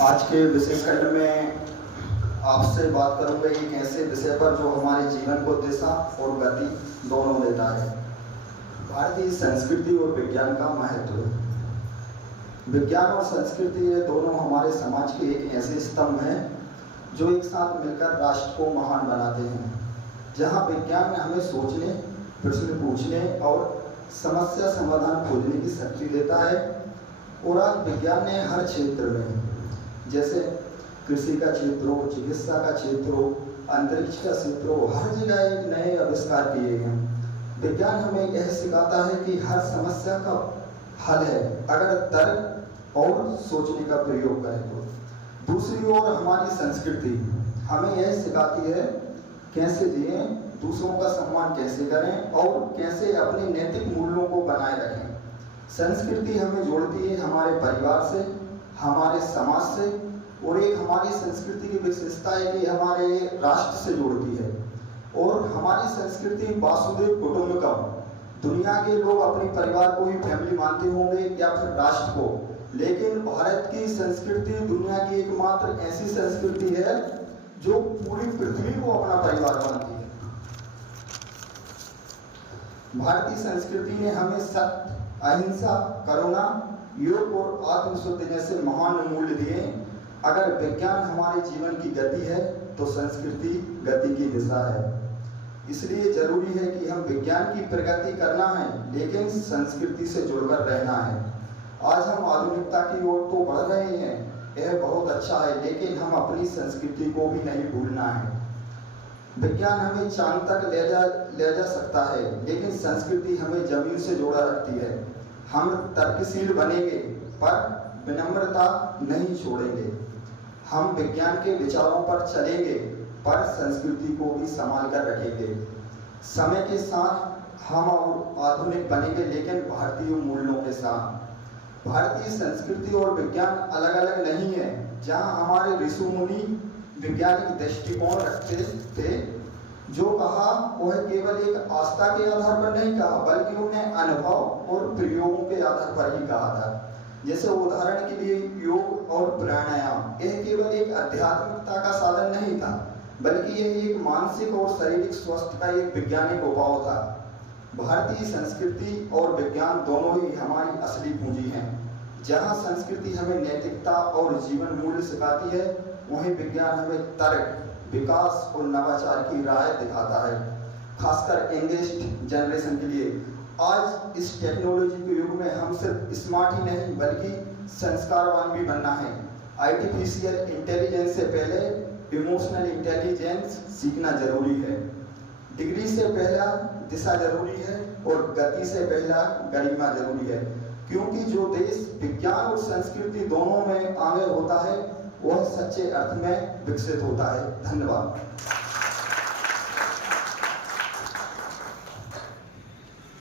आज के विशेष खंड में आपसे बात करूंगा एक ऐसे विषय पर जो हमारे जीवन को दिशा और गति दोनों देता है। भारतीय संस्कृति और विज्ञान का महत्व। विज्ञान और संस्कृति ये दोनों हमारे समाज के एक ऐसे स्तंभ हैं जो एक साथ मिलकर राष्ट्र को महान बनाते हैं। जहां विज्ञान हमें सोचने, प्रश्न पूछने और समस्या समाधान खोजने की शक्ति देता है, और आज विज्ञान ने हर क्षेत्र में, जैसे कृषि का क्षेत्र हो, चिकित्सा का क्षेत्र हो, अंतरिक्ष का क्षेत्र हो, हर जगह एक नए आविष्कार किए हैं। विज्ञान हमें यह सिखाता है कि हर समस्या का हल है अगर तर्क और सोचने का प्रयोग करें तो। दूसरी ओर हमारी संस्कृति हमें यह सिखाती है कैसे जिएं, दूसरों का सम्मान कैसे करें और कैसे अपने नैतिक मूल्यों को बनाए रखें। संस्कृति हमें जोड़ती है हमारे परिवार से, हमारे समाज से, और एक हमारी संस्कृति की विशेषता है कि हमारे राष्ट्र से जोड़ती है। और हमारी संस्कृति वासुदेव कुटुंबकम, दुनिया के लोग अपने परिवार को ही फैमिली मानते होंगे या फिर राष्ट्र को, लेकिन भारत की संस्कृति दुनिया की एकमात्र ऐसी संस्कृति है जो पूरी पृथ्वी को अपना परिवार मानती है। भारतीय संस्कृति ने हमें सत्य, अहिंसा, करुणा, योग और आत्मशुद्धि जैसे महान मूल्य दिए। अगर विज्ञान हमारे जीवन की गति है तो संस्कृति गति की दिशा है। इसलिए जरूरी है कि हम विज्ञान की प्रगति करना है लेकिन संस्कृति से जुड़कर रहना है। आज हम आधुनिकता की ओर तो बढ़ रहे हैं, यह बहुत अच्छा है, लेकिन हम अपनी संस्कृति को भी नहीं भूलना है। विज्ञान हमें चांद तक ले जा सकता है, लेकिन संस्कृति हमें जमीन से जोड़ा रखती है। हम तर्कशील बनेंगे पर विनम्रता नहीं छोड़ेंगे। हम विज्ञान के विचारों पर चलेंगे पर संस्कृति को भी संभाल कर रखेंगे। समय के साथ हम और आधुनिक बनेंगे, लेकिन भारतीय मूल्यों के साथ। भारतीय संस्कृति और विज्ञान अलग अलग नहीं है। जहां हमारे ऋषि मुनि वैज्ञानिक दृष्टिकोण रखते थे, जो कहा वह केवल एक आस्था के आधार पर नहीं कहा, बल्कि उन्हें अनुभव और प्रयोगों के आधार पर ही कहा था। जैसे उदाहरण के लिए योग और प्राणायाम, यह केवल एक आध्यात्मिकता का साधन नहीं था, बल्कि यह एक मानसिक और शारीरिक स्वास्थ्य का एक वैज्ञानिक उपाय था। भारतीय संस्कृति और विज्ञान दोनों ही हमारी असली पूंजी हैं। जहां संस्कृति हमें नैतिकता और जीवन मूल्य सिखाती है, वहीं विज्ञान हमें तर्क, विकास और नवाचार की राह दिखाता है। खासकर यंगेस्ट जनरेशन के लिए आज इस टेक्नोलॉजी के युग में हम सिर्फ स्मार्ट ही नहीं बल्कि संस्कारवान भी बनना है। आर्टिफिशियल इंटेलिजेंस से पहले इमोशनल इंटेलिजेंस सीखना जरूरी है। डिग्री से पहला दिशा जरूरी है और गति से पहला गरिमा जरूरी है, क्योंकि जो देश विज्ञान और संस्कृति दोनों में आगे होता है वह सच्चे अर्थ में विकसित होता है। धन्यवाद।